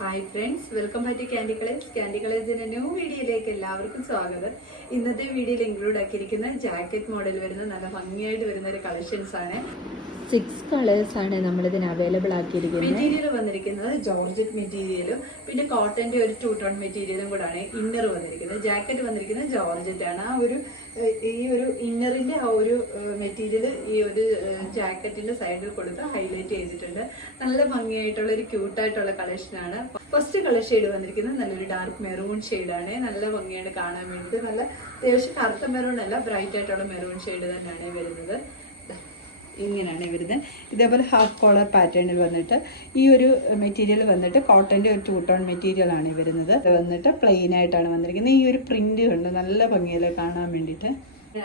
Hi friends, welcome back to candy colours. Candy കളേഴ്സിന്റെ new വീഡിയോയിലേക്ക് എല്ലാവർക്കും സ്വാഗതം. ഇന്നത്തെ വീഡിയോയിൽ ഇൻക്ലൂഡ് ആക്കിയിരിക്കുന്ന ജാക്കറ്റ് മോഡൽ വരുന്ന നല്ല ഭംഗിയായിട്ട് വരുന്ന ഒരു കളക്ഷൻസ് ആണ്. 6 കളേഴ്സ് ആണ് നമ്മളിതിന് അവൈലബിൾ ആക്കിയിരിക്കുന്നത്. മെറ്റീരിയൽ വന്നിരിക്കുന്നത് ജോർജറ്റ് മെറ്റീരിയലും പിന്നെ കോട്ടന്റെ ഒരു 2 ടോൺ മെറ്റീരിയലും കൂടാണ് ഇന്നർ വന്നിരിക്കുന്നത്. ജാക്കറ്റ് വന്നിരിക്കുന്നത് ജോർജറ്റ് ആണ്. ഈ ഒരു ഇന്നറിന്റെ ആ ഒരു മെറ്റീരിയൽ ഈ ഒരു ജാക്കറ്റിന്റെ സൈഡിൽ കൊടുത്ത് ഹൈലൈറ്റ് ചെയ്തിട്ടുണ്ട്. നല്ല ഭംഗിയായിട്ടുള്ള ഒരു ക്യൂട്ടായിട്ടുള്ള കളക്ഷനാണ്. ഫസ്റ്റ് കളർ ഷെയ്ഡ് വന്നിരിക്കുന്നത് നല്ലൊരു ഡാർക്ക് മെറൂൺ ഷെയ്ഡാണ്. നല്ല ഭംഗിയാണ് കാണാൻ വേണ്ടിയിട്ട്. നല്ല അത്യാവശ്യം കറുത്ത മെറൂൺ അല്ല, ബ്രൈറ്റ് ആയിട്ടുള്ള മെറൂൺ ഷെയ്ഡ് തന്നെയാണ് വരുന്നത്. ഇങ്ങനെയാണ് വരുന്നത്. ഇതേപോലെ ഹാഫ് കോളർ പാറ്റേണിൽ വന്നിട്ട് ഈ ഒരു മെറ്റീരിയൽ വന്നിട്ട് കോട്ടന്റെ ഒരു 2 ടോൺ മെറ്റീരിയൽ ആണ് വരുന്നത്. ഇത് വന്നിട്ട് പ്ലെയിൻ ആയിട്ടാണ് വന്നിരിക്കുന്നത്. ഈ ഒരു പ്രിന്റ് ഉണ്ട്, നല്ല ഭംഗിയില് കാണാൻ വേണ്ടിയിട്ട്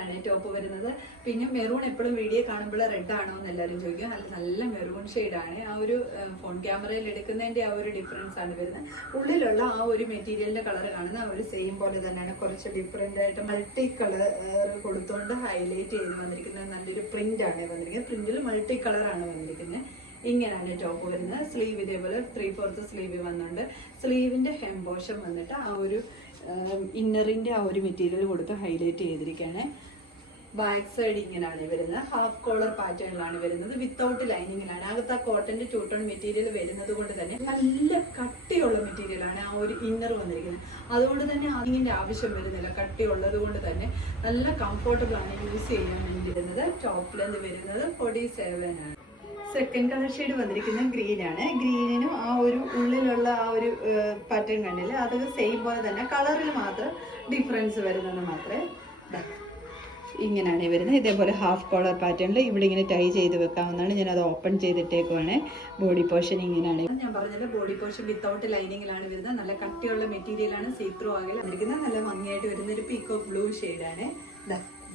ആണ് ടോപ്പ് വരുന്നത്. പിന്നെ മെറൂൺ എപ്പോഴും വീഡിയോ കാണുമ്പോൾ റെഡ് ആണോ എന്ന് എല്ലാവരും ചോദിക്കും. നല്ല മെറൂൺ ഷെയ്ഡാണ്. ആ ഒരു ഫോൺ ക്യാമറയിൽ എടുക്കുന്നതിന്റെ ആ ഒരു ഡിഫറൻസ് ആണ് വരുന്നത്. ഉള്ളിലുള്ള ആ ഒരു മെറ്റീരിയലിന്റെ കളർ കാണുന്ന ആ ഒരു സെയിം പോലെ തന്നെയാണ്. കുറച്ച് ഡിഫറെന്റ് ആയിട്ട് മൾട്ടി കളർ കൊടുത്തുകൊണ്ട് ഹൈലൈറ്റ് ചെയ്ത് വന്നിരിക്കുന്നത്. നല്ലൊരു പ്രിന്റ് ആണ് വന്നിരിക്കുന്നത്. പ്രിന്റിൽ മൾട്ടി കളറാണ് വന്നിരിക്കുന്നത്. ഇങ്ങനെയാണ് ടോപ്പ് വരുന്നത്. സ്ലീവ് ഇതേപോലെ 3/4 സ്ലീവ് വന്നുണ്ട്. സ്ലീവിന്റെ ഹെം പോർഷൻ വന്നിട്ട് ആ ഒരു ഇന്നറിന്റെ ആ ഒരു മെറ്റീരിയൽ കൊടുത്ത് ഹൈലൈറ്റ് ചെയ്തിരിക്കുകയാണ്. ബാക്ക് സൈഡ് ഇങ്ങനെയാണ് വരുന്നത്. ഹാഫ് കോളർ പാറ്റേണിലാണ് വരുന്നത്. വിത്തൗട്ട് ലൈനിങ്ങിലാണ്. അകത്ത് ആ കോട്ടന്റെ 2 ടോൺ മെറ്റീരിയൽ വരുന്നത് കൊണ്ട് തന്നെ നല്ല കട്ടിയുള്ള മെറ്റീരിയലാണ് ആ ഒരു ഇന്നർ വന്നിരിക്കുന്നത്. അതുകൊണ്ട് തന്നെ അതിന്റെ ആവശ്യം വരുന്നില്ല. കട്ടിയുള്ളത് കൊണ്ട് തന്നെ നല്ല കംഫർട്ടബിൾ ആണ് യൂസ് ചെയ്യാൻ വേണ്ടി വരുന്നത്. ടോപ്പ് ലെന്ത് വരുന്നത് 47 ആണ്. സെക്കൻഡ് കളർ ഷെയ്ഡ് വന്നിരിക്കുന്നത് ഗ്രീൻ ആണ്. ഗ്രീനിനും ആ ഒരു ഉള്ളിലുള്ള ആ ഒരു പാറ്റേൺ കണ്ടില്ല, അതൊക്കെ സെയിം പോലെ തന്നെ കളറിൽ മാത്രം ഡിഫറൻസ് വരുന്നത് മാത്രമേ. ഇങ്ങനെയാണ് വരുന്നത്. ഇതേപോലെ ഹാഫ് കോളർ പാറ്റേണിൽ ഇവിടെ ഇങ്ങനെ ടൈ ചെയ്ത് വെക്കാവുന്നതാണ്. ഞാനത് ഓപ്പൺ ചെയ്തിട്ടേക്കുവാണ്. ബോഡി പോർഷൻ ഇങ്ങനെയാണ്. ഞാൻ പറഞ്ഞത് ബോഡി പോർഷൻ വിത്തൗട്ട് ലൈനിങ്ങിലാണ് വരുന്നത്. നല്ല കട്ടിയുള്ള മെറ്റീരിയലാണ്. സീത്രൂ ആകില്ല വന്നിരിക്കുന്നത്. നല്ല ഭംഗിയായിട്ട് വരുന്ന ഒരു പീക്കോക്ക് ബ്ലൂ ഷെയ്ഡാണ്.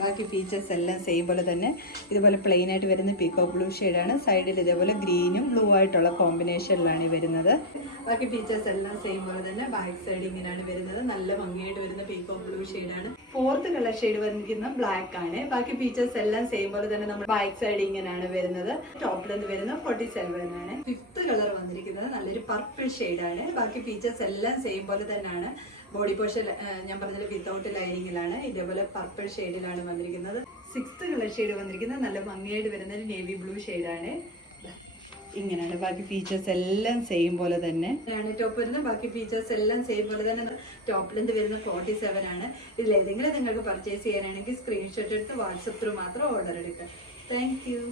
ബാക്കി ഫീച്ചേഴ്സ് എല്ലാം സെയിം പോലെ തന്നെ ഇതുപോലെ പ്ലെയിൻ ആയിട്ട് വരുന്ന പീക്കോക്ക് ബ്ലൂ ഷെയ്ഡാണ്. സൈഡിൽ ഇതേപോലെ ഗ്രീനും ബ്ലൂ ആയിട്ടുള്ള കോമ്പിനേഷനിലാണ് വരുന്നത്. ബാക്കി ഫീച്ചേഴ്സ് എല്ലാം സെയിം പോലെ തന്നെ. ബാക്ക് സൈഡ് ഇങ്ങനെയാണ് വരുന്നത്. നല്ല ഭംഗിയായിട്ട് വരുന്ന പീക്കോക്ക് ബ്ലൂ ഷെയ്ഡാണ്. ഫോർത്ത് കളർ ഷെയ്ഡ് വന്നിരിക്കുന്ന ബ്ലാക്ക് ആണ്. ബാക്കി ഫീച്ചേഴ്സ് എല്ലാം സെയിം പോലെ തന്നെ. നമ്മുടെ ബാക്ക് സൈഡ് ഇങ്ങനെയാണ് വരുന്നത്. ടോപ്പ് ലെന്ത് വരുന്നത് 47 ആണ്. ഫിഫ്ത്ത് കളർ വന്നിരിക്കുന്നത് നല്ലൊരു പർപ്പിൾ ഷെയ്ഡാണ്. ബാക്കി ഫീച്ചേഴ്സ് എല്ലാം സെയിം പോലെ തന്നെയാണ്. ബോഡി പോർഷൻ ഞാൻ പറഞ്ഞത് വിത്തൗട്ട് ലൈനിങ്ങിലാണ്. ഇതേപോലെ പർപ്പിൾ ഷെയ്ഡിലാണ് വന്നിരിക്കുന്നത്. സിക്സ്ത് കളർ ഷെയ്ഡ് വന്നിരിക്കുന്നത് നല്ല ഭംഗിയായിട്ട് വരുന്ന ഒരു നേവി ബ്ലൂ ഷെയ്ഡാണ്. ഇങ്ങനെയാണ്. ബാക്കി ഫീച്ചേഴ്സ് എല്ലാം സെയിം പോലെ തന്നെ ടോപ്പ് വരുന്നത്. ബാക്കി ഫീച്ചേഴ്സ് എല്ലാം സെയിം പോലെ തന്നെ. ടോപ്പ് ലെന്ത് വരുന്നത് 47 ആണ്. ഇതിലേതെങ്കിലും നിങ്ങൾക്ക് പർച്ചേസ് ചെയ്യാനാണെങ്കിൽ സ്ക്രീൻഷോട്ട് എടുത്ത് വാട്സപ്പ് ത്രൂ മാത്രം ഓർഡർ എടുക്കുക. Thank you.